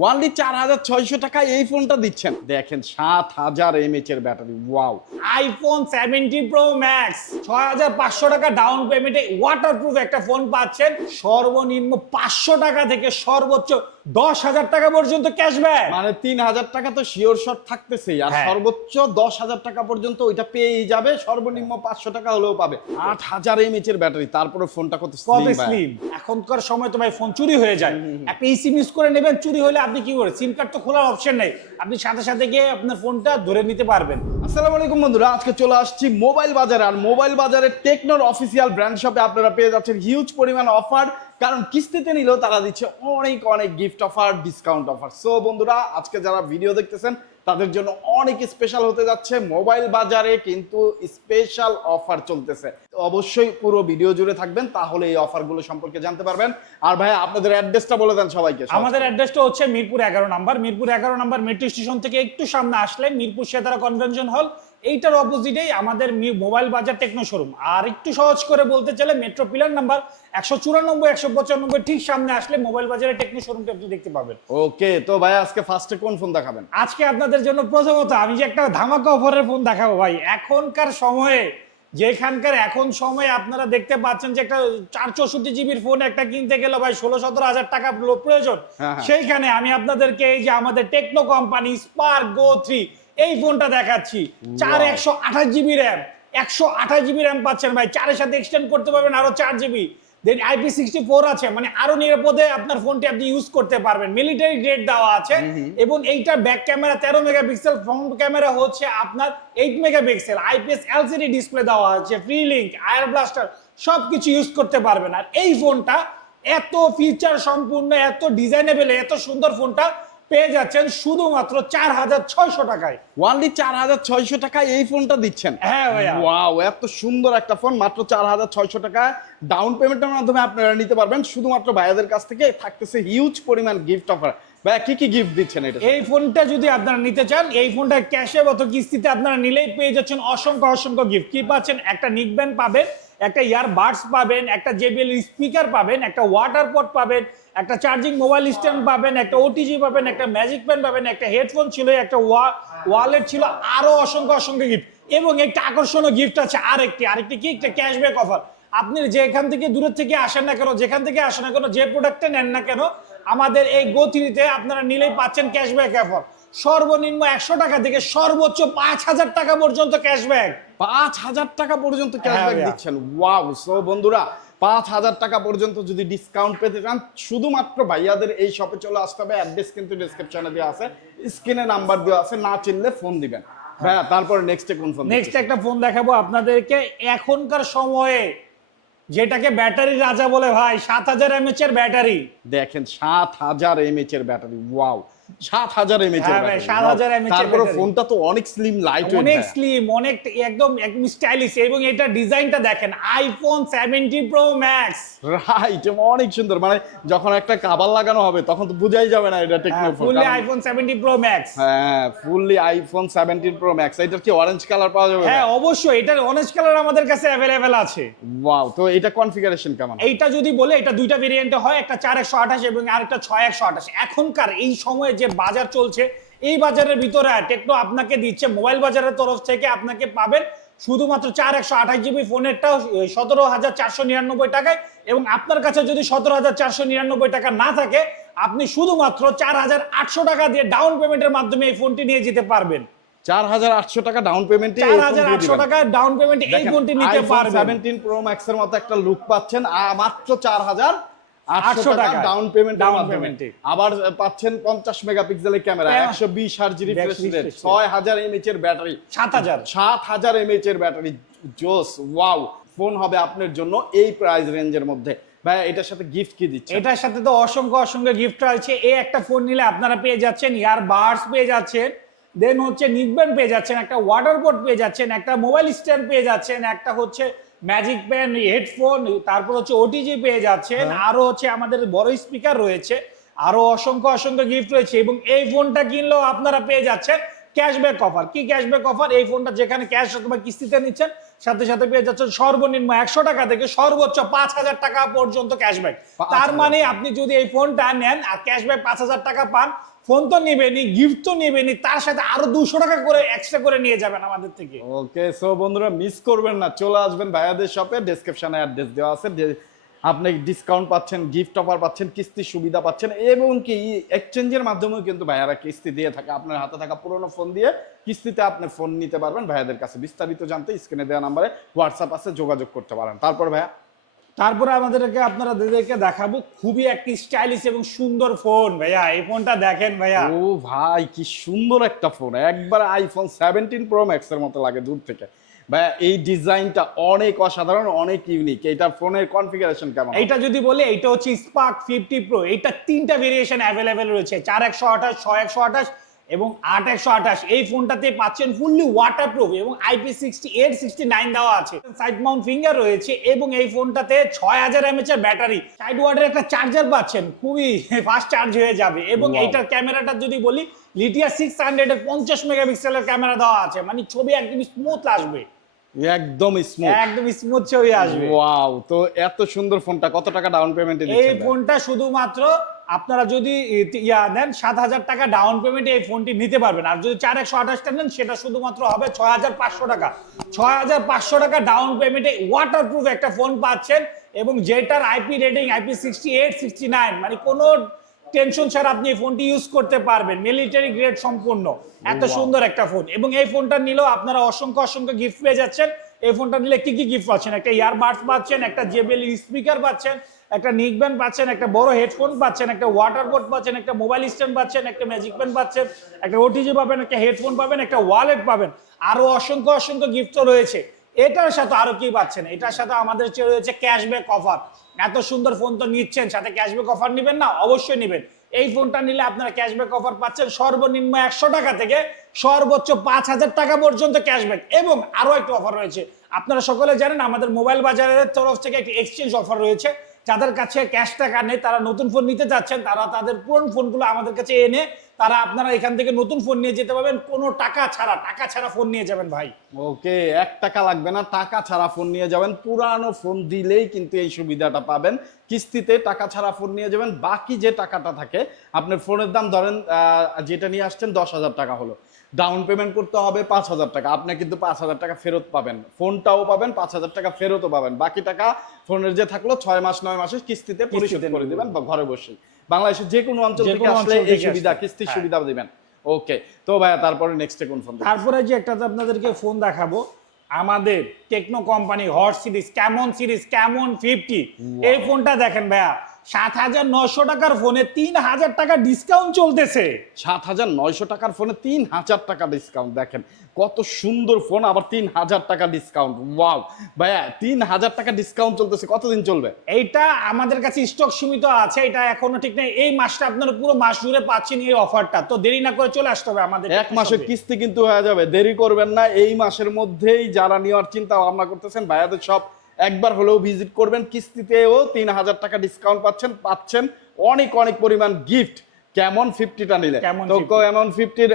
Only 4,600 টাকায় এই ফোনটা দিচ্ছেন। দেখেন 7,000 mAh এর battery. Wow! IPhone 70 pro max 6,500 টাকা ডাউন পেমেন্টে ওয়াটারপ্রুফ একটা ফোন পাচ্ছেন। সর্বনিম্ন 500 টাকা থেকে সর্বোচ্চ 10,000 টাকা পর্যন্ত ক্যাশব্যাক। মানে 3,000 টাকা তো শিওর শট থাকতেছেই, আর হ্যাঁ। সর্বোচ্চ 10,000 টাকা পর্যন্ত ওইটা পেয়েই যাবে। সর্বনিম্ন 500 টাকা হলেও পাবে। 8,000 mAh এর ব্যাটারি, তারপরে ফোনটা কত কত স্লিম ভাই। স্লিম। এখনকার সময় তো ভাই ফোন চুরি হয়ে যায়, একটা ইসি মিস করে নেবেন, চুরি হলে আপনি কি করেন, সিম কার্ড তো খোলার অপশন নেই, আপনি সাথে সাথে গিয়ে আপনার ফোনটা ধরে নিতে পারবেন। আসসালামু আলাইকুম বন্ধুরা, আজকে চলে আসছি মোবাইল বাজারে। আর মোবাইল বাজারে টেকনোর অফিসিয়াল ব্র্যান্ড শপে আপনারা পেয়ে যাচ্ছেন হিউজ পরিমাণ অফার। কারণ কিস্তিতে নিলেও তারা দিচ্ছে অনেক অনেক gift offer, discount offer. So বন্ধুরা, আজকে যারা ভিডিও দেখতেছেন তাদের জন্য অনেক স্পেশাল হতে যাচ্ছে। মোবাইল বাজারে কিন্তু স্পেশাল অফার চলতেছে, তো অবশ্যই পুরো ভিডিও জুড়ে থাকবেন, তাহলে এই অফারগুলো সম্পর্কে জানতে পারবেন। আর ভাই, আপনাদের অ্যাড্রেসটা বলে দেন সবাইকে। আমাদের অ্যাড্রেসটা হচ্ছে Mirpur 11 number. Mirpur 11 number metro station থেকে একটু সামনে আসলে মিরপুর সেতারা কনভেনশন হল, এইটার অপোজিটেই আমাদের মোবাইল বাজার টেকনো শোরুম। আর একটু সহজ করে বলতে চাইলে মেট্রো পিলার নাম্বার 194 195 ঠিক সামনে আসলে মোবাইল বাজারের টেকনো শোরুমটা আপনি দেখতে পাবেন। ওকে, তো ভাই আজকে ফার্স্টে কোন ফোন দেখাবেন? আজকে আপনাদের জন্য প্রথমত আমি যে একটা ধামাকা অফারের ফোন দেখাবো ভাই। এখনকার সময়ে এখন সময়ে আপনারা দেখতে পাচ্ছেন যে একটা 464 জিবির ফোন একটা কিনতে গেলে ভাই 16-17 হাজার টাকা প্রয়োজন। হ্যাঁ। সেইখানে আমি আপনাদেরকে এই যে আমাদের টেকনো কোম্পানি স্পার্ক গো 3 এই ফোনটা দেখাচ্ছি। 128 জিবি র্যাম, 128 জিবি র্যাম পাচ্ছেন ভাই, 4-এর সাথে এক্সটেন্ড করতে পারবেন আরো 4 জিবি। দেন IP64 আছে, মানে আরো নিরাপদে আপনার ফোনটি আপনি ইউজ করতে পারবেন। মিলিটারি গ্রেড দেওয়া আছে। এবং এইটার back camera 13 megapixel, front camera হচ্ছে আপনার 8 মেগাপিক্সেল, IPS LCD ডিসপ্লে দেওয়া আছে, ফ্রি লিঙ্ক, আয়ার ব্লাস্টার সবকিছু ইউজ করতে পারবেন। আর এই ফোনটা এত ফিচার সম্পূর্ণ, এত ডিজাইনেবল, এত সুন্দর ফোনটা পেয়ে যাচ্ছেন শুধুমাত্র 4,600 টাকায়। ওয়ানলি 4,600 টাকায় এই ফোনটা দিচ্ছেন। হ্যাঁ ভাইয়া। ওয়াও, এত সুন্দর একটা ফোন মাত্র 4,600 টাকা ডাউন পেমেন্টের মাধ্যমে আপনারা নিতে পারবেন। শুধুমাত্র ভাইয়াদের কাছ থেকে থাকতেছে হিউজ পরিমাণ গিফট অফার। ভাইয়া কি কি গিফট দিচ্ছেন এটা? এই ফোনটা যদি আপনারা নিতে চান, এই ফোনটা ক্যাশে অথবা কিস্তিতে আপনারা নিলেই পেয়ে যাচ্ছেন অসংখ্য অসংখ্য গিফট। কি পাচ্ছেন? একটা নিকব্যান্ড পাবেন, একটা ইয়ারবাডস পাবেন, একটা JBL স্পিকার পাবেন, একটা ওয়াটার পট পাবেন, একটা চার্জিং মোবাইল স্ট্যান্ড পাবেন, একটা ওটিজি পাবেন, একটা ম্যাজিক পেন পাবেন, একটা হেডফোন ছিল, একটা ওয়ালেট ছিল, আরো অসংখ্য অসংখ্য গিফট। এবং একটা আকর্ষণীয় গিফট আছে আরেকটি কি, একটা ক্যাশব্যাক অফার। আপনি যেখান থেকে দূরের থেকে আসেন না কেন, যেখান থেকে আসেন না কেন, যে প্রোডাক্টটা নেন না কেন, আমাদের এই গতিতে আপনারা নিলেই পাচ্ছেন ক্যাশব্যাক অফার। সর্বনিম্ন 100 টাকা থেকে সর্বোচ্চ 5,000 টাকা পর্যন্ত ক্যাশব্যাক। 5,000 টাকা পর্যন্ত ক্যাশব্যাক ভাইয়া। দিচ্ছেন। ওয়াও! সো বন্ধুরা, 5,000 টাকা পর্যন্ত যদি ডিসকাউন্ট পেতে চান, শুধুমাত্র ভাইয়াদের এই শপে চলে আসতে হবে। অ্যাড্রেস কিন্তু ডেসক্রিপশনে দেওয়া আছে, স্ক্রিনে নাম্বার দেওয়া আছে, না চিনলে ফোন দিবেন। ভাইয়া, তারপর নেক্সটে কোন ফোন? নেক্সট একটা ফোন দেখাবো আপনাদেরকে। এখনকার সময়ে যেটাকে ব্যাটারি রাজা বলে ভাই, 7,000 mAh এর ব্যাটারি। দেখেন 7,000 mAh এর ব্যাটারি। ওয়াও! 7,000 mAh হ্যাঁ এর ভাই, ব্যাটারি। 7,000 mAh এর তারপর ব্যাটারি। ফোনটা তো অনেক স্লিম, লাইট ওয়েট, অনেক স্লিম, অনেক একদম একদম স্টাইলিশ। এবং এটা ডিজাইনটা দেখেন, আইফোন 70 প্রো ম্যাক্স। রাইট, অনেক সুন্দর। মানে যখন একটা কাভার লাগানো হবে তখন তো বুঝাই যাবে না এটা techno phone. Fully iPhone 70 pro max. হ্যাঁ, ফুললি আইফোন 17 প্রো ম্যাক্স। এটার কি অরেঞ্জ কালার পাওয়া যাবে? হ্যাঁ অবশ্যই, এটার অরেঞ্জ কালার আমাদের কাছে অ্যাভেলেবেল আছে। ওয়াও! তো এটা কনফিগারেশন কেমন? এইটা যদি বলে, এটা দুইটা ভেরিয়েন্টে হয়, একটা 4/128 এবং আরেকটা 6/128। এখনকার এই সময়ে যে বাজার চলছে, এই বাজারের ভিতরে টেকনো আপনাকে দিচ্ছে, মোবাইল বাজারের তরফ থেকে আপনাকে পাবেন শুধুমাত্র 4/128 জিবি ফোনেরটা 17,499 টাকায়। এবং আপনার কাছে যদি 17,499 টাকা না থাকে, আপনি শুধুমাত্র 4,800 টাকা দিয়ে ডাউন পেমেন্টের মাধ্যমে এই ফোনটি নিয়ে যেতে পারবেন। 4,800 টাকা ডাউন পেমেন্টে 4,800 টাকা ডাউন পেমেন্টে এই ফোনটি নিতে পারবেন। 17 প্রো ম্যাক্স এর মতো একটা লুক পাচ্ছেন মাত্র 4,800 টাকা ডাউন পেমেন্টে। আবার পাচ্ছেন 50 মেগাপিক্সেলের camera, 120 hertz refresh rate, 6,000 mAh এর ব্যাটারি, 7,000 mAh এর ব্যাটারি। জোস! ওয়াও! ফোন হবে আপনার জন্য এই প্রাইস রেঞ্জের মধ্যে। ভাই, এটার সাথে গিফট কি দিচ্ছে? এটার সাথে তো অসংখ্য অসংখ্য গিফট আছে। এই একটা ফোন নিলে আপনারা পেয়ে যাচ্ছেন ইয়ারবাডস পেয়ে যাচ্ছেন, দেন হচ্ছে নিকব্যান্ড পেয়ে যাচ্ছেন, একটা ওয়াটার বোর্ড পেয়ে যাচ্ছেন, একটা মোবাইল স্ট্যান্ড পেয়ে যাচ্ছেন, একটা হচ্ছে ম্যাজিক পেন, হেডফোন, তারপর হচ্ছে ওটিজি পেয়ে যাচ্ছেন, আরো হচ্ছে আমাদের বড় স্পিকার রয়েছে, আরো অসংখ্য অসংখ্য গিফট রয়েছে। এবং এই ফোনটা কিনলেও আপনারা পেয়ে যাচ্ছেন ক্যাশব্যাক অফার। কি ক্যাশব্যাক অফার? এই ফোনটা যেখানে ক্যাশ অথবা কিস্তিতে নিচ্ছেন, সাথে সাথে পেয়ে যাচ্ছেন সর্বনিম্ন 100 টাকা থেকে সর্বোচ্চ 5,000 টাকা পর্যন্ত ক্যাশব্যাক। 5,000 তার মানে আপনি যদি এই ফোনটা নেন আর ক্যাশব্যাক 5,000 টাকা পান, ফোন তো নেবেনই, গিফট তো নেবেনই, তার সাথে আরো 200 টাকা করে এক্সট্রা করে নিয়ে যাবেন আমাদের থেকে। ওকে, সো বন্ধুরা মিস করবেন না, চলে আসবেন ভাইয়াদের শপে, ডেসক্রিপশনে অ্যাড্রেস দেওয়া আছে। আপনি ডিসকাউন্ট পাচ্ছেন, গিফট অফার পাচ্ছেন, কিস্তির সুবিধা পাচ্ছেন, এবং কি এক্সচেঞ্জের মাধ্যমেও কিন্তু ভাইয়ারা কিস্তি দিয়ে থাকে। আপনার হাতে থাকা পুরোনো ফোন দিয়ে কিস্তিতে আপনি ফোন নিতে পারবেন ভাইয়াদের কাছে। বিস্তারিত জানতে স্ক্রিনে দেওয়া নাম্বারে হোয়াটসঅ্যাপ আছে, যোগাযোগ করতে পারেন। তারপর ভাইয়া তারপরে আপনাদেরকে দেখাবো খুবই একটি স্টাইলিশ এবং সুন্দর ফোন। ভাইয়া এই ফোনটা দেখেন ভাইয়া। ও ভাই কি সুন্দর একটা ফোন, একবার আইফোন 17 প্রো ম্যাক্স এর মতো লাগে দূর থেকে। ভাইয়া এই ডিজাইনটা অনেক অসাধারণ, অনেক ইউনিক। এইটার ফোনের কনফিগারেশন কেমন? এইটা যদি বলি, এইটা হচ্ছে স্পার্ক 50 প্রো। এইটা 3টা ভেরিয়েশন অ্যাভেলেবেল রয়েছে, 4128, 6128 এবং 8128। এই ফোনটাতে পাচ্ছেন ফুললি ওয়াটারপ্রুফ এবং IP68, 69 দেওয়া আছে। সাইড মাউন্ট ফিঙ্গার রয়েছে এবং এই ফোনটাতে 6000 mAh এর ব্যাটারি, সাইড ওয়ার্ডের একটা চার্জার পাচ্ছেন, খুবই ফাস্ট চার্জ হয়ে যাবে। এবং Wow. এইটার ক্যামেরাটা যদি বলি, লিটিয়া 600 এর 50 মেগাপিক্সেলের ক্যামেরা দেওয়া আছে, মানে ছবি একদম স্মুথ আসবে, একদম স্মুথ, একদম স্মুথ ছবি আসবে। ওয়াও। তো এত সুন্দর ফোনটা কত টাকা ডাউন পেমেন্টে এই দিচ্ছেন? ফোনটা শুধুমাত্র আপনারা যদি নেন 7,000 টাকা ডাউন পেমেন্টে এই ফোনটি নিতে পারবেন। আর যদি 4128টা নেন সেটা শুধুমাত্র হবে 6,500 টাকা। 6,500 টাকা ডাউন পেমেন্টে ওয়াটারপ্রুফ একটা ফোন পাচ্ছেন এবং যেটার আইপি রেটিং IP68, 69, মানে কোনো টেনশন ছাড়া আপনি এই ফোনটি ইউজ করতে পারবেন। মিলিটারি গ্রেড সম্পূর্ণ, এত Wow. সুন্দর একটা ফোন। এবং এই ফোনটা নিলেও আপনারা অসংখ্য অসংখ্য গিফট পেয়ে যাচ্ছেন। এই ফোনটা নিলে কি কি গিফট পাচ্ছেন? একটা ইয়ারবাডস পাচ্ছেন, একটা JBL স্পিকার পাচ্ছেন, একটা নিক ব্যান্ড পাচ্ছেন, একটা বড় হেডফোন পাচ্ছেন, একটা ওয়াটার বোর্ড পাচ্ছেন, একটা মোবাইল স্ট্যান্ড পাচ্ছেন, একটা ম্যাজিক পেন পাচ্ছেন, একটা ওটিজি পাবেন, একটা হেডফোন পাবেন, একটা ওয়ালেট পাবেন, আরো অসংখ্য অসংখ্য গিফট রয়েছে। এটার সাথে আরো কি পাচ্ছেন? এটার সাথে আমাদের রয়েছে ক্যাশব্যাক অফার। এত সুন্দর ফোন তো নিচ্ছেন, সাথে ক্যাশব্যাক অফার নেবেন না? অবশ্যই নেবেন। এই ফোনটা নিলে আপনারা ক্যাশব্যাক অফার পাচ্ছেন সর্বনিম্ন 100 টাকা থেকে সর্বোচ্চ 5,000 টাকা পর্যন্ত ক্যাশব্যাক। এবং আরো একটা অফার রয়েছে, আপনারা সকলে জানেন আমাদের মোবাইল বাজারের তরফ থেকে একটি এক্সচেঞ্জ অফার রয়েছে। যাদের কাছে ক্যাশ টাকা নেই, তারা নতুন ফোন নিতে চাচ্ছেন, তারা তাদের পুরনো ফোনগুলো আমাদের কাছে এনে আপনারা এখান থেকে নতুন ফোন নিয়ে যেতে পারবেন, কোনো টাকা ছাড়া ফোন নিয়ে যাবেন ভাই। ওকে, 1 টাকা লাগবে না, টাকা ছাড়া ফোন নিয়ে যাবেন। পুরানো ফোন দিলেই কিন্তু এই সুবিধাটা পাবেন। কিস্তিতে টাকা ছাড়া ফোন নিয়ে যাবেন, বাকি যে টাকাটা থাকে আপনার ফোনের দাম ধরেন যেটা নিয়ে আসছেন 10,000 টাকা হলো, ডাউন পেমেন্ট করতে হবে 5,000 টাকা। আপনি কিন্তু 5,000 টাকা ফেরত পাবেন, ফোনটাও পাবেন, 5,000 টাকা ফেরতও পাবেন। বাকি টাকা ফোনের যে থাকলো 6 মাস 9 মাসের কিস্তিতে পরিশোধ করে দিবেন বা ঘরে বসেই। বাংলাদেশের যে কোনো অঞ্চল থেকে আসলে এই সুবিধা, কিস্তির সুবিধা দিবেন। ওকে, তো ভাইয়া তারপরে নেক্সটে কোন ফোন? তারপরে যে একটা আপনাদেরকে ফোন দেখাবো, আমাদের Tecno company Hot series, Camon 50। এই ফোনটা দেখেন ভাইয়া, 7,900 টাকার ফোনে 3,000 টাকা ডিসকাউন্ট চলতেছে। 7,900 টাকার ফোনে 3,000 টাকা ডিসকাউন্ট, দেখেন কত সুন্দর ফোন, আবার 3,000 টাকা ডিসকাউন্ট। ওয়াও ভাইয়া, 3,000 টাকা ডিসকাউন্ট চলতেছে, কতদিন চলবে? এইটা আমাদের কাছে স্টক সীমিত আছে, এটা এখনো ঠিক নেই। এই মাসটা আপনারা পুরো মাস জুড়ে পাচ্ছেন এই অফারটা, তো দেরি না করে চলে আসতে হবে আমাদের। 1 মাসের কিস্তি কিন্তু হয়ে যাবে, দেরি করবেন না। এই মাসের মধ্যেই যারা নেওয়ার চিন্তা ভাবনা করতেছেন, ভাইয়াদের সব একবার হলেও ভিজিট করবেন। কিস্তিতেও 3,000 টাকা ডিসকাউন্ট পাচ্ছেন অনেক অনেক পরিমাণ গিফট কেমন 50টা নিলে। তো কেমন 50-র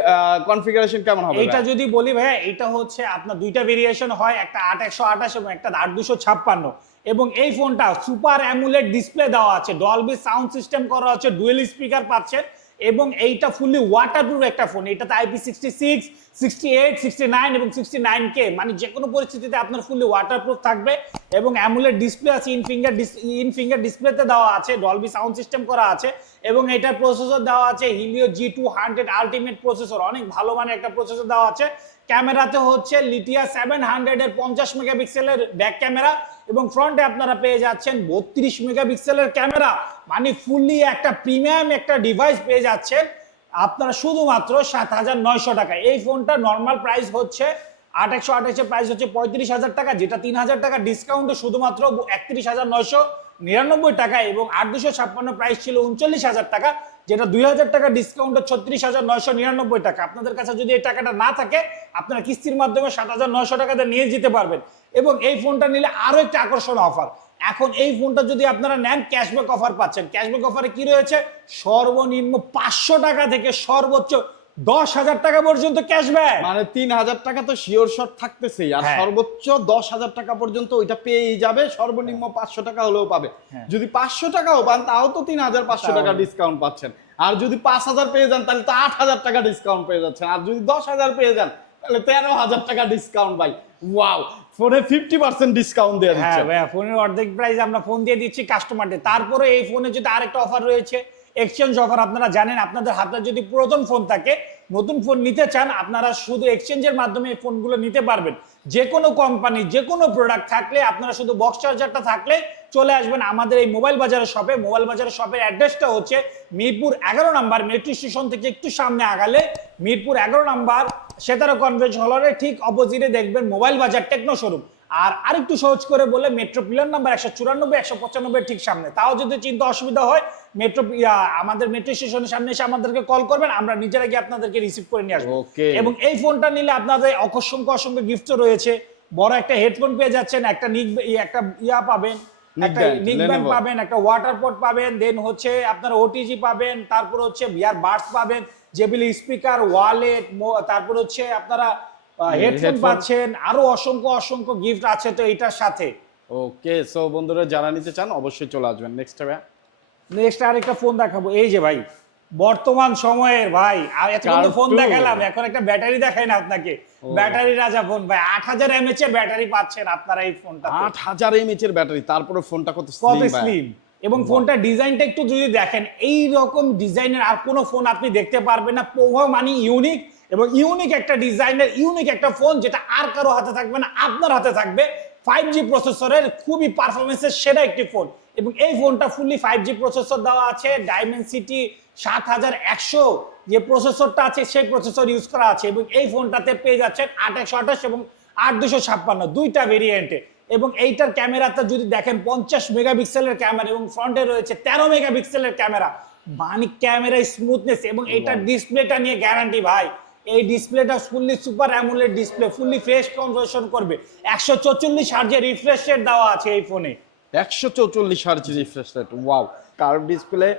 কনফিগারেশন কেমন হবে? এটা যদি বলি ভাইয়া, এটা হচ্ছে আপনার দুইটা ভেরিয়েশন হয়, একটা 8/128 এবং একটা 8/256। এবং এই ফোনটা সুপার অ্যামুলেট ডিসপ্লে দেওয়া আছে, ডলবি সাউন্ড সিস্টেম করা আছে, ডুয়েল স্পিকার পাচ্ছেন এবং এইটা ফুললি ওয়াটারপ্রুফ একটা ফোন। এটাতে IP66, 68, 69 এবং 69K, মানে যে কোনো পরিস্থিতিতে আপনার ফুললি ওয়াটারপ্রুফ থাকবে। এবং অ্যামুলেট ডিসপ্লে আছে, ইন ফিঙ্গার ডিসপ্লেতে দেওয়া আছে, ডলবি সাউন্ড সিস্টেম করা আছে এবং এটার প্রসেসর দেওয়া আছে হিলিও G200 আলটিমেট প্রসেসর, অনেক ভালো মানের একটা প্রসেসর দেওয়া আছে। ক্যামেরাতে হচ্ছে লিটিয়া 700 এর 50 মেগাপিক্সেলের ব্যাক ক্যামেরা এবং ফ্রন্টে আপনারা পেয়ে যাচ্ছেন 32 মেগাপিক্সেলের ক্যামেরা, মানে ফুললি একটা প্রিমিয়াম একটা ডিভাইস পেয়ে যাচ্ছেন আপনারা শুধুমাত্র 7,900 টাকা। এই ফোনটা নর্মাল প্রাইস হচ্ছে 8/128 প্রাইস হচ্ছে 35,000 টাকা, যেটা 3,000 টাকা ডিসকাউন্টে শুধুমাত্র 31,999 টাকা। এবং 8/256 প্রাইস ছিল 39,000 টাকা, যেটা 2,000 টাকা ডিসকাউন্টে 36,999 টাকা। আপনাদের কাছে যদি এই টাকাটা না থাকে, আপনারা কিস্তির মাধ্যমে 7,900 টাকাতে নিয়ে যেতে পারবেন। এবং এই ফোনটা নিলে আরো একটা আকর্ষণীয় অফার, এখন এই ফোনটা যদি আপনারা নেন ক্যাশব্যাক অফার পাচ্ছেন। ক্যাশব্যাক অফারে কি রয়েছে? সর্বনিম্ন 500 টাকা থেকে সর্বোচ্চ 10,000 টাকা পর্যন্ত ক্যাশব্যাক। মানে 3,000 টাকা তো শিওর শট থাকতেছেই, আর হ্যাঁ। সর্বোচ্চ 10,000 টাকা পর্যন্ত ওইটা পেয়েই যাবে, সর্বনিম্ন 500 টাকা হলেও পাবে। হ্যাঁ। যদি 500 টাকাও পান তাও তো 3,500 টাকা তাও। ডিসকাউন্ট পাচ্ছেন। আর যদি 5,000 পেয়ে যান তাহলে তো 8,000 টাকা ডিসকাউন্ট পেয়ে যাচ্ছেন। আর যদি 10,000 পেয়ে যান তাহলে 13,000 টাকা ডিসকাউন্ট ভাই। ওয়াও, ফোনে 50% ডিসকাউন্ট দিয়ে হ্যাঁ দিচ্ছে। ভাইয়া, ফোনের অর্ধেক প্রাইস আমরা ফোন দিয়ে দিচ্ছি কাস্টমারদের। তারপরে এই ফোনে যদি আরেকটা অফার রয়েছে, এক্সচেঞ্জ অফার। আপনারা জানেন আপনাদের হাতে যদি পুরাতন ফোন থাকে, নতুন ফোন নিতে চান, আপনারা শুধু এক্সচেঞ্জের মাধ্যমে এই ফোনগুলো নিতে পারবেন। যে কোনো কোম্পানি যে কোনো প্রোডাক্ট থাকলে, আপনারা শুধু বক্স চার্জারটা থাকলে চলে আসবেন আমাদের এই মোবাইল বাজারের শপে। মোবাইল বাজারের শপের অ্যাড্রেসটা হচ্ছে মিরপুর 11 নম্বর, মেট্রো স্টেশন থেকে একটু সামনে আগালে মিরপুর 11 নম্বর সেতারা কনভেনশন হলের ঠিক অপোজিটে দেখবেন মোবাইল বাজার টেকনো শোরুম। আর আরেকটু সহজ করে বলে মেট্রো পিলার নাম্বার 194 195 ঠিক সামনে। তাও যদি চিন্তা অসুবিধা হয়, আমাদের মেট্রো স্টেশনের সামনে এসে আমাদেরকে কল করবেন, আমরা নিজেরা গিয়ে আপনাদেরকে রিসিভ করে নিয়ে আসবো। Okay. এবং এই ফোনটা নিলে আপনাদের অসংখ্য অসংখ্য গিফটও রয়েছে। বড় একটা হেডফোন পেয়ে যাচ্ছেন, একটা একটা পাবেন, একটা নিকব্যান্ড Lenovo। পাবেন, একটা ওয়াটার পট পাবেন, দেন হচ্ছে আপনার ওটিজি পাবেন, তারপর হচ্ছে বিয়ার বাডস পাবেন, জেবিএল স্পিকার, ওয়ালেট, তারপর হচ্ছে আপনারা হেডফোন headphone। পাচ্ছেন। আরো অসংখ্য অসংখ্য গিফট আছে তো এটার সাথে। ওকে, সো বন্ধুরা যারা নিতে চান অবশ্যই চলে আসবেন। নেক্সট টাইম নেক্সট আরেকটা ফোন দেখাবো। এই যে ভাই, বর্তমান সময়ের ভাই, এতক্ষণ তো ফোন Car 2। দেখালাম, এখন একটা ব্যাটারি দেখাই না আপনাকে। ব্যাটারি রাজা ফোন ভাই, 8,000 mAh এর ব্যাটারি পাচ্ছেন আপনারা এই ফোনটা। 8,000 mAh এর ব্যাটারি, তারপরে ফোনটা কত কত স্লিম ভাই। স্লিম, এবং ফোনটা ডিজাইনটা একটু যদি দেখেন, এই রকম ডিজাইনের আর কোনো ফোন আপনি দেখতে পারবেন না। পোভো মানে ইউনিক, এবং ইউনিক একটা ডিজাইনের ইউনিক একটা ফোন, যেটা আর কারো হাতে থাকবে না, আপনার হাতে থাকবে। 5G প্রসেসরের খুবই পারফরমেন্সের সেরা একটি ফোন, এবং এই ফোনটা ফুললি 5G প্রসেসর দেওয়া আছে। ডাইমেনসিটি 7100 যে প্রসেসরটা আছে সেই প্রসেসর ইউজ করা আছে, এবং এই ফোনটাতে পেয়ে যাচ্ছেন 8128 এবং 8256 দুইটা ভেরিয়েন্টে। এবং এইটার ক্যামেরাটা যদি দেখেন 50 মেগাপিক্সেলের ক্যামেরা, এবং ফ্রন্টে রয়েছে 13 মেগাপিক্সেলের ক্যামেরা। মানে ক্যামেরা স্মুথনেস, এবং এইটার ডিসপ্লেটা নিয়ে গ্যারান্টি ভাই। এই ডিসপ্লেটা fully super AMOLED display, fully face conversion করবে। 144 হার্জের রিফ্রেশ রেট দেওয়া আছে এই ফোনে। 144 hertz refresh rate. Wow, curve display,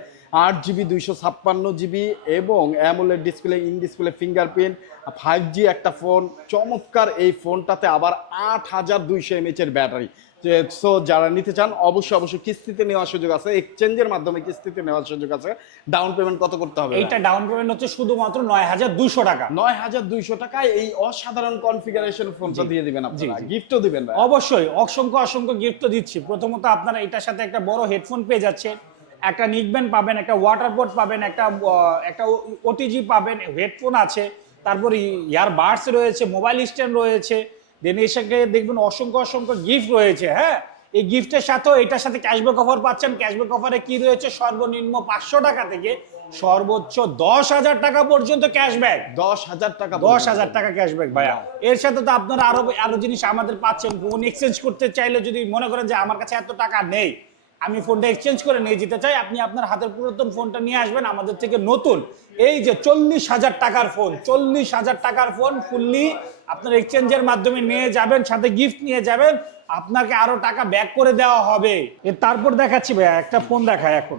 8GB 256GB, এবং AMOLED display, in display fingerprint, 5G একটা ফোন। চমৎকার এই ফোনটাতে আবার 8200 mAh এর ব্যাটারি। সো যারা নিতে চান অবশ্যই কিস্তিতে নেওয়ার সুযোগ আছে, এক্সচেঞ্জের মাধ্যমে কিস্তিতে নেওয়ার সুযোগ আছে। ডাউন পেমেন্ট কত করতে হবে? এইটা ডাউন পেমেন্ট হচ্ছে শুধুমাত্র 9,200 টাকা। 9,200 টাকায় এই অসাধারণ কনফিগারেশন ফোনটা দিয়ে দিবেন আপনারা, গিফটও দিবেন ভাই। অবশ্যই অসংখ্য অসংখ্য গিফট দিচ্ছি। প্রথমত আপনারা এটার সাথে একটা বড় হেডফোন পেয়ে যাচ্ছেন, একটা নিকব্যান্ড পাবেন, একটা ওয়াটার বোর্ড পাবেন, একটা ওটিজি পাবেন, হেডফোন আছে, তারপর ইয়ার বাডস রয়েছে, মোবাইল স্ট্যান্ড রয়েছে, দেন এর সাথে দেখবেন অসংখ্য অসংখ্য গিফট রয়েছে। হ্যাঁ, এই গিফটের সাথেও এটার সাথে ক্যাশব্যাক অফার পাচ্ছেন। ক্যাশব্যাক অফারে কি রয়েছে? সর্বনিম্ন 500 টাকা থেকে সর্বোচ্চ 10,000 টাকা পর্যন্ত ক্যাশব্যাক। 10,000 টাকা, 10,000 টাকা ক্যাশব্যাক ভাইয়া। এর সাথে তো আপনারা আরো জিনিস আমাদের পাচ্ছেন। ফোন এক্সচেঞ্জ করতে চাইলে, যদি মনে করেন যে আমার কাছে এত টাকা নেই, আমি ফোনটা এক্সচেঞ্জ করে নিয়ে যেতে চাই, আপনি আপনার হাতের পুরাতন ফোনটা নিয়ে আসবেন আমাদের থেকে নতুন। এই যে 40,000 টাকার ফোন, 40,000 টাকার ফোন ফুললি আপনার এক্সচেঞ্জের মাধ্যমে নিয়ে যাবেন, সাথে গিফট নিয়ে যাবেন, আপনাকে আরো টাকা ব্যাক করে দেওয়া হবে। তারপর দেখাচ্ছি ভাইয়া একটা ফোন দেখায় এখন।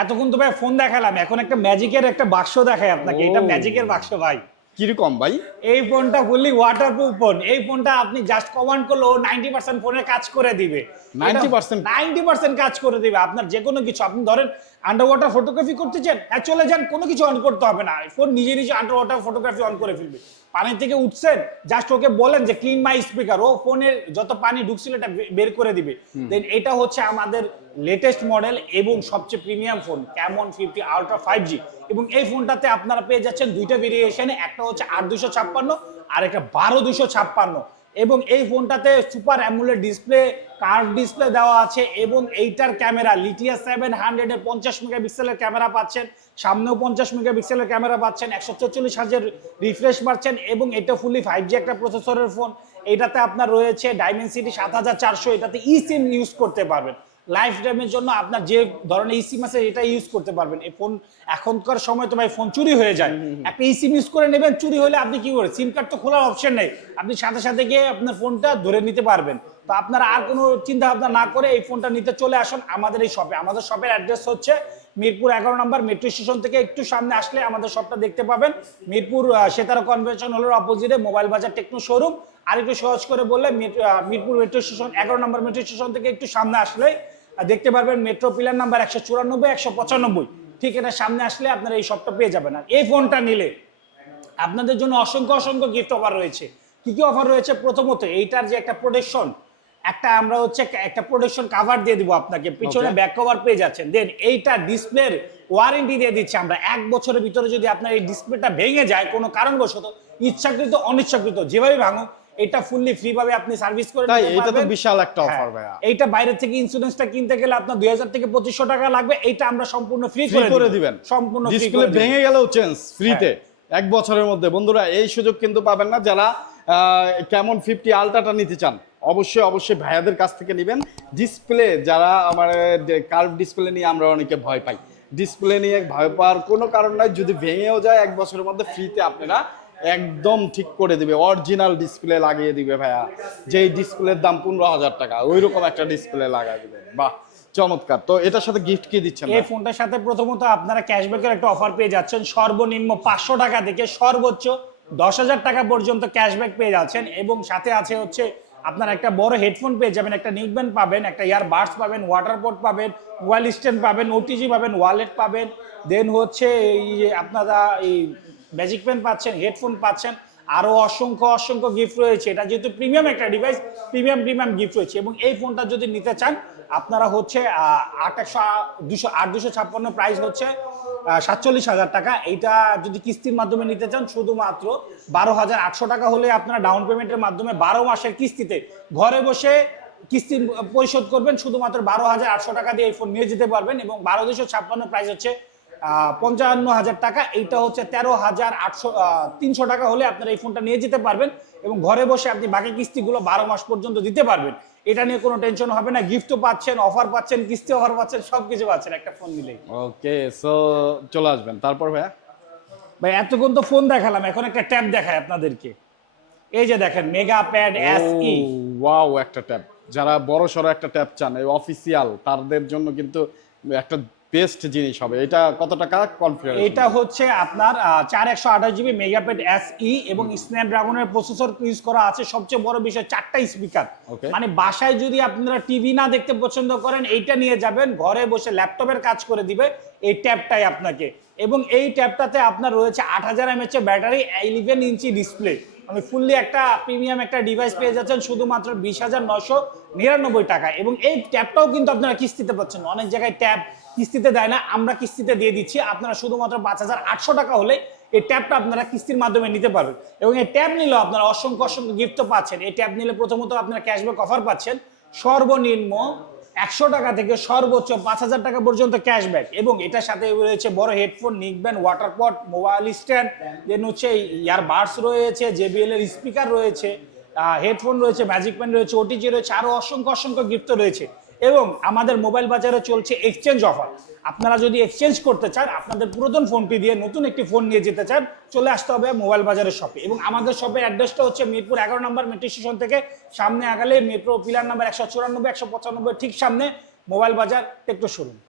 এতক্ষণ তো ভাই ফোন দেখালাম, এখন একটা ম্যাজিকের একটা বাক্স দেখায় আপনাকে। এটা ম্যাজিকের বাক্স ভাই। কিরকম ভাই? এই ফোনটা ফুললি ওয়াটারপ্রুফ ফোন। এই ফোনটা আপনি জাস্ট কমান্ড করলে 90% ফোনের কাজ করে দিবে। 90% কাজ করে দিবে আপনার যে কোনো কিছু। আপনি ধরেন আন্ডার ওয়াটার ফটোগ্রাফি করতে চান, হ্যাঁ চলে যান, কোনো কিছু অন করতে হবে না, ফোন নিজে আন্ডার ওয়াটার ফটোগ্রাফি অন করে ফেলবে। পানি থেকে উঠছেন, জাস্ট ওকে বলেন যে ক্লিন মাই স্পিকার, ও ফোনের যত পানি ঢুকছিল এটা বের করে দিবে। দেন এটা হচ্ছে আমাদের লেটেস্ট মডেল এবং সবচেয়ে premium phone, Camon 50 ultra 5G। এবং এই ফোনটাতে আপনারা পেয়ে যাচ্ছেন দুইটা ভেরিয়েশনে, একটা হচ্ছে 8256 আর একটা 12256। এবং এই ফোনটাতে super AMOLED display, curve display দেওয়া আছে, এবং এইটার ক্যামেরা লিথিয়া 700 এর 50 মেগাপিক্সেলের ক্যামেরা পাচ্ছেন, সামনেও 50 মেগাপিক্সেলের ক্যামেরা পাচ্ছেন, 144 হার্জের রিফ্রেশ পাচ্ছেন, এবং এটা ফুললি 5G একটা প্রসেসরের ফোন। এটাতে আপনার রয়েছে ডাইমেনসিটি 7400, এটাতে ইসিম ইউজ করতে পারবেন। লাইফ টাইমের জন্য আপনার যে ধরনের ইসিম আছে এটা ইউজ করতে পারবেন। এই ফোন এখনকার সময় তো ভাই ফোন চুরি হয়ে যায়, একটা ইসিম ইউজ করে নেবেন, চুরি হলে আপনি কি করেন, সিম কার্ড তো খোলার অপশন নেই, আপনি সাথে সাথে গিয়ে আপনার ফোনটা ধরে নিতে পারবেন। তো আপনারা আর কোনো চিন্তা ভাবনা না করে এই ফোনটা নিতে চলে আসুন আমাদের এই শপে। আমাদের শপের অ্যাড্রেস হচ্ছে মিরপুর 11 নম্বর মেট্রো স্টেশন থেকে একটু সামনে আসলে আমাদের শপটা দেখতে পাবেন। মিরপুর সেতারা কনভেনশন হলের অপোজিটে মোবাইল বাজার টেকনো শোরুম। আর একটু সহজ করে বললে মিরপুর মেট্রো স্টেশন 11 নম্বর মেট্রো স্টেশন থেকে একটু সামনে আসলে দেখতে পারবেন মেট্রো পিলার নাম্বার 194 195, ঠিক এটা সামনে আসলে আপনারা এই শপটা পেয়ে যাবেন। আর এই ফোনটা নিলে আপনাদের জন্য অসংখ্য অসংখ্য গিফট অফার রয়েছে। কি কি অফার রয়েছে? প্রথমত এইটার যে একটা প্রোটেকশন, আমরা হচ্ছে একটা প্রোটেকশন কাভার দিয়ে দিব আপনাকে, পিছনে ব্যাক কভার পেয়ে যাচ্ছেন। দেন এইটা ডিসপ্লের ওয়ারেন্টি দিয়ে দিচ্ছি আমরা 1 বছরের ভিতরে। যদি আপনার এই ডিসপ্লেটা ভেঙে যায় কোনো কারণবশত, ইচ্ছাকৃত অনিচ্ছাকৃত যেভাবে ভাঙুক, এটা ফুললি ফ্রি ভাবে আপনি সার্ভিস করে তাই নিতে এটা তো পারবেন। বিশাল একটা অফার ভাইয়া। এইটা বাইরে থেকে ইন্স্যুরেন্সটা কিনতে গেলে আপনার 2000 থেকে 2500 টাকা লাগবে, এইটা আমরা সম্পূর্ণ ফ্রি করে দিবেন। সম্পূর্ণ ফ্রি ডিসপ্লে করে দিবেন। ভেঙে গেলেও চেঞ্জ ফ্রিতে 1 বছরের মধ্যে। বন্ধুরা এই সুযোগ কিন্তু পাবেন না যারা কেমন 50 আলট্রাটা নিতে চান। অবশ্যই অবশ্যই ভাইয়াদের কাছ থেকে নেবেন। ডিসপ্লে যারা আমার কার্ভ ডিসপ্লে নিয়ে আমরা অনেকে ভয় পাই, ডিসপ্লে নিয়ে ভয় পাওয়ার কোনো কারণ নাই। যদি ভেঙেও যায় 1 বছরের মধ্যে ফ্রিতে আপনারা একদম ঠিক করে দিবে, অরিজিনাল ডিসপ্লে লাগিয়ে দিবে ভাইয়া। যেই ডিসপ্লের দাম 15,000 টাকা, ওই রকম একটা ডিসপ্লে লাগিয়ে দিবে। বাহ চমৎকার। তো এটার সাথে গিফট কি দিচ্ছেন? এই ফোনটার সাথে প্রথমত আপনারা ক্যাশব্যাকের একটা অফার পেয়ে যাচ্ছেন। সর্বনিম্ন 500 টাকা থেকে সর্বোচ্চ 10,000 টাকা পর্যন্ত ক্যাশব্যাক পেয়ে যাচ্ছেন। এবং সাথে আছে হচ্ছে আপনার একটা বড় হেডফোন পেয়ে যাবেন, একটা নিকব্যান্ড পাবেন, একটা ইয়ারবাডস পাবেন, ওয়াটার পট পাবেন, মোবাইল স্ট্যান্ড পাবেন, ওটিজি পাবেন, ওয়ালেট পাবেন। দেন হচ্ছে এই যে আপনারা এই ম্যাজিক পেন পাচ্ছেন, হেডফোন পাচ্ছেন, আরো অসংখ্য অসংখ্য গিফট রয়েছে। এটা যেহেতু প্রিমিয়াম একটা ডিভাইস, প্রিমিয়াম গিফট রয়েছে। এবং এই ফোনটা যদি নিতে চান আপনারা হচ্ছে 8,256 প্রাইস হচ্ছে 47,000 টাকা। এইটা যদি কিস্তির মাধ্যমে নিতে চান শুধুমাত্র 12,800 টাকা হলে আপনারা ডাউন পেমেন্টের মাধ্যমে 12 মাসের কিস্তিতে ঘরে বসে কিস্তি পরিশোধ করবেন। শুধুমাত্র 12,800 টাকা দিয়ে এই ফোন নিয়ে যেতে পারবেন। এবং 12,256 প্রাইস হচ্ছে 55,000 টাকা। এইটা হচ্ছে 13,300 টাকা হলে আপনারা এই ফোনটা নিয়ে যেতে পারবেন এবং ঘরে বসে আপনি বাকি কিস্তিগুলো 12 মাস পর্যন্ত দিতে পারবেন। এটা নিয়ে কোনো টেনশন হবে না। গিফটও পাচ্ছেন, অফার পাচ্ছেন, কিস্তি অফার পাচ্ছেন, সবকিছু পাচ্ছেন একটা ফোন নিলেই। ওকে, সো চলে আসবেন। তারপর ভাইয়া ভাই এতক্ষণ তো ফোন দেখালাম, এখন একটা ট্যাব দেখাই আপনাদেরকে। এই যে দেখেন মেগা প্যাড SE। ওয়াও, একটা ট্যাব। যারা বড় সড়ো একটা ট্যাব চান, এই অফিসিয়াল, তাদের জন্য কিন্তু একটা বেস্ট জিনিস হবে। এটা কত টাকা কনফিগারেশন? এটা হচ্ছে আপনার 4128 জিবি মেগাপ্যাড SE এবং স্ন্যাপড্রাগনের প্রসেসর ইউজ করা আছে। সবচেয়ে বড় বিষয় 4টা স্পিকার। মানে বাসায় যদি আপনারা টিভি না দেখতে পছন্দ করেন, এইটা নিয়ে যাবেন, ঘরে বসে ল্যাপটপের কাজ করে দিবে এই ট্যাবটাই আপনাকে। এবং এই ট্যাবটাতে আপনার রয়েছে 8000 mAh এর ব্যাটারি, 11 ইঞ্চি ডিসপ্লে। মানে ফুললি একটা প্রিমিয়াম একটা ডিভাইস পেয়ে যাচ্ছেন শুধুমাত্র 20,999 টাকা। এবং এই ট্যাবটাও কিন্তু আপনারা কিস্তিতে পাচ্ছেন। অনেক জায়গায় ট্যাব কিস্তিতে দেয় না, আমরা কিস্তিতে দিয়ে দিচ্ছি। আপনারা শুধুমাত্র 5,800 টাকা হলে এই ট্যাবটা আপনারা কিস্তির মাধ্যমে নিতে পারবেন। এবং এই ট্যাব নিলেও আপনারা অসংখ্য অসংখ্য গিফট পাচ্ছেন। এই ট্যাব নিলে প্রথমত আপনারা ক্যাশব্যাক অফার পাচ্ছেন সর্বনিম্ন 100 টাকা থেকে সর্বোচ্চ 5,000 টাকা পর্যন্ত ক্যাশব্যাক। এবং এটার সাথে রয়েছে বড় headphone, neckband, water pot, mobile stand, then হচ্ছে ইয়ারবাডস রয়েছে, JBL এর স্পিকার রয়েছে, হেডফোন রয়েছে, ম্যাজিক পেন রয়েছে, ওটিজি রয়েছে, আরো অসংখ্য অসংখ্য গিফট রয়েছে। এবং আমাদের মোবাইল বাজারে চলছে এক্সচেঞ্জ অফার। আপনারা যদি এক্সচেঞ্জ করতে চান, আপনাদের পুরাতন ফোনটি দিয়ে নতুন একটি ফোন নিয়ে যেতে চান, চলে আসতে হবে মোবাইল বাজারের শপে। এবং আমাদের শপের অ্যাড্রেসটা হচ্ছে মিরপুর 11 নম্বর মেট্রো স্টেশন থেকে সামনে আগালে মেট্রো পিলার নাম্বার 194 195 ঠিক সামনে মোবাইল বাজার টেকনো শোরুম।